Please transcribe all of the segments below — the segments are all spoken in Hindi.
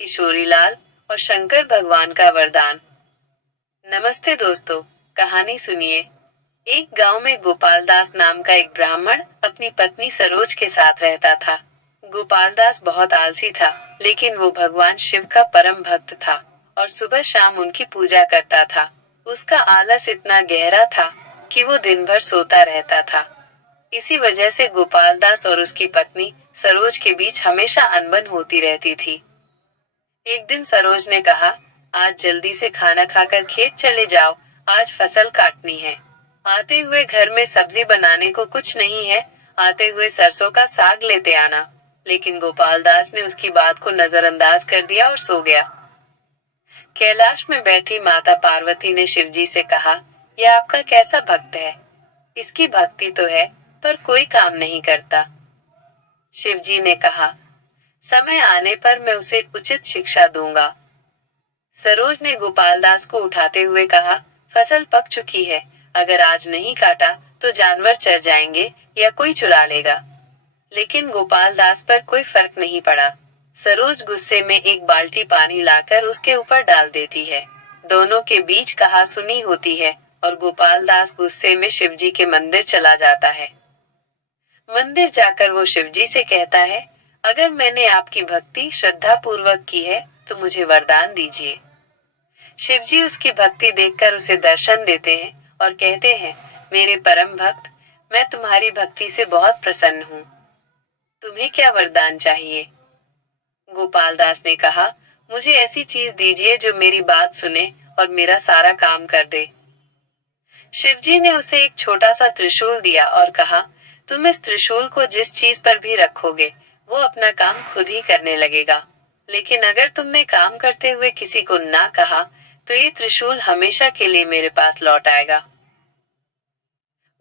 किशोरीलाल और शंकर भगवान का वरदान। नमस्ते दोस्तों, कहानी सुनिए। एक गांव में गोपाल दास नाम का एक ब्राह्मण अपनी पत्नी सरोज के साथ रहता था। गोपाल दास बहुत आलसी था, लेकिन वो भगवान शिव का परम भक्त था और सुबह शाम उनकी पूजा करता था। उसका आलस इतना गहरा था कि वो दिन भर सोता रहता था। इसी वजह से गोपाल दास और उसकी पत्नी सरोज के बीच हमेशा अनबन होती रहती थी। एक दिन सरोज ने कहा, आज जल्दी से खाना खाकर खेत चले जाओ, आज फसल काटनी है। आते हुए घर में सब्जी बनाने को कुछ नहीं है, आते हुए सरसों का साग लेते आना। लेकिन गोपाल दास ने उसकी बात को नजरअंदाज कर दिया और सो गया। कैलाश में बैठी माता पार्वती ने शिवजी से कहा, यह आपका कैसा भक्त है? इसकी भक्ति तो है, पर कोई काम नहीं करता। शिवजी ने कहा, समय आने पर मैं उसे उचित शिक्षा दूंगा। सरोज ने गोपाल दास को उठाते हुए कहा, फसल पक चुकी है, अगर आज नहीं काटा तो जानवर चर जाएंगे या कोई चुरा लेगा। लेकिन गोपाल दास पर कोई फर्क नहीं पड़ा। सरोज गुस्से में एक बाल्टी पानी लाकर उसके ऊपर डाल देती है। दोनों के बीच कहासुनी होती है और गोपाल दास गुस्से में शिवजी के मंदिर चला जाता है। मंदिर जाकर वो शिवजी से कहता है, अगर मैंने आपकी भक्ति श्रद्धा पूर्वक की है तो मुझे वरदान दीजिए। शिवजी उसकी भक्ति देखकर उसे दर्शन देते हैं और कहते हैं, मेरे परम भक्त, मैं तुम्हारी भक्ति से बहुत प्रसन्न हूँ। तुम्हें क्या वरदान चाहिए? गोपाल दास ने कहा, मुझे ऐसी चीज दीजिए जो मेरी बात सुने और मेरा सारा काम कर दे। शिवजी ने उसे एक छोटा सा त्रिशूल दिया और कहा, तुम इस त्रिशूल को जिस चीज पर भी रखोगे वो अपना काम खुद ही करने लगेगा। लेकिन अगर तुमने काम करते हुए किसी को ना कहा तो ये त्रिशूल हमेशा के लिए मेरे पास लौट आएगा।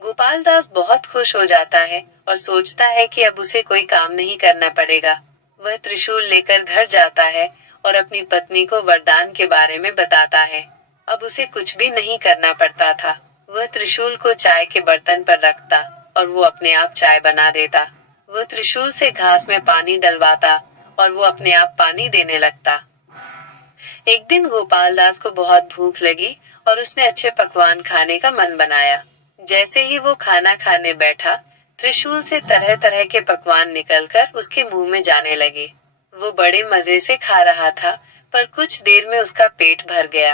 गोपाल दास बहुत खुश हो जाता है और सोचता है कि अब उसे कोई काम नहीं करना पड़ेगा। वह त्रिशूल लेकर घर जाता है और अपनी पत्नी को वरदान के बारे में बताता है। अब उसे कुछ भी नहीं करना पड़ता था। वह त्रिशूल को चाय के बर्तन पर रखता और वो अपने आप चाय बना देता। वह त्रिशूल से घास में पानी डलवाता और वो अपने आप पानी देने लगता। एक दिन गोपाल दास को बहुत भूख लगी और उसने अच्छे पकवान खाने का मन बनाया। जैसे ही वो खाना खाने बैठा, त्रिशूल से तरह तरह के पकवान निकलकर उसके मुंह में जाने लगे। वो बड़े मजे से खा रहा था, पर कुछ देर में उसका पेट भर गया।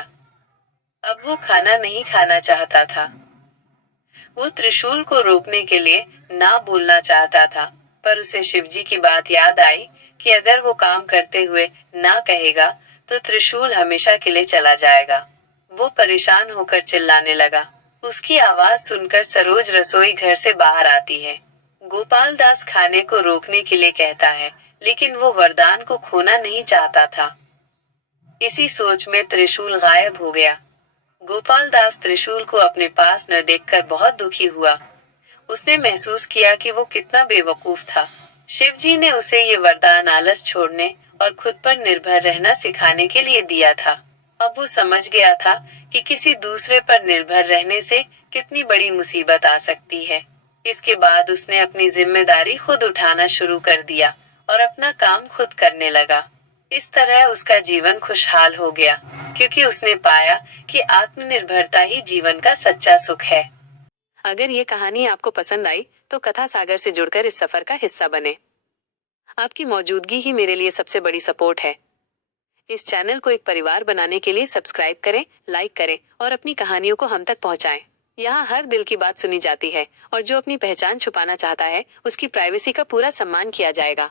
अब वो खाना नहीं खाना चाहता था। वो त्रिशूल को रोकने के लिए ना बोलना चाहता था, पर उसे शिवजी की बात याद आई कि अगर वो काम करते हुए ना कहेगा तो त्रिशूल हमेशा के लिए चला जाएगा। वो परेशान होकर चिल्लाने लगा। उसकी आवाज सुनकर सरोज रसोई घर से बाहर आती है। गोपाल दास खाने को रोकने के लिए कहता है, लेकिन वो वरदान को खोना नहीं चाहता था। इसी सोच में त्रिशूल गायब हो गया। गोपाल दास त्रिशूल को अपने पास न देखकर बहुत दुखी हुआ। उसने महसूस किया कि वो कितना बेवकूफ था। शिवजी ने उसे ये वरदान आलस छोड़ने और खुद पर निर्भर रहना सिखाने के लिए दिया था। अब वो समझ गया था कि किसी दूसरे पर निर्भर रहने से कितनी बड़ी मुसीबत आ सकती है। इसके बाद उसने अपनी जिम्मेदारी खुद उठाना शुरू कर दिया और अपना काम खुद करने लगा। इस तरह उसका जीवन खुशहाल हो गया, क्योंकि उसने पाया कि आत्मनिर्भरता ही जीवन का सच्चा सुख है। अगर ये कहानी आपको पसंद आई तो कथा सागर से जुड़कर इस सफर का हिस्सा बने। आपकी मौजूदगी ही मेरे लिए सबसे बड़ी सपोर्ट है। इस चैनल को एक परिवार बनाने के लिए सब्सक्राइब करें, लाइक करें और अपनी कहानियों को हम तक पहुंचाएं। यहाँ हर दिल की बात सुनी जाती है और जो अपनी पहचान छुपाना चाहता है उसकी प्राइवेसी का पूरा सम्मान किया जाएगा।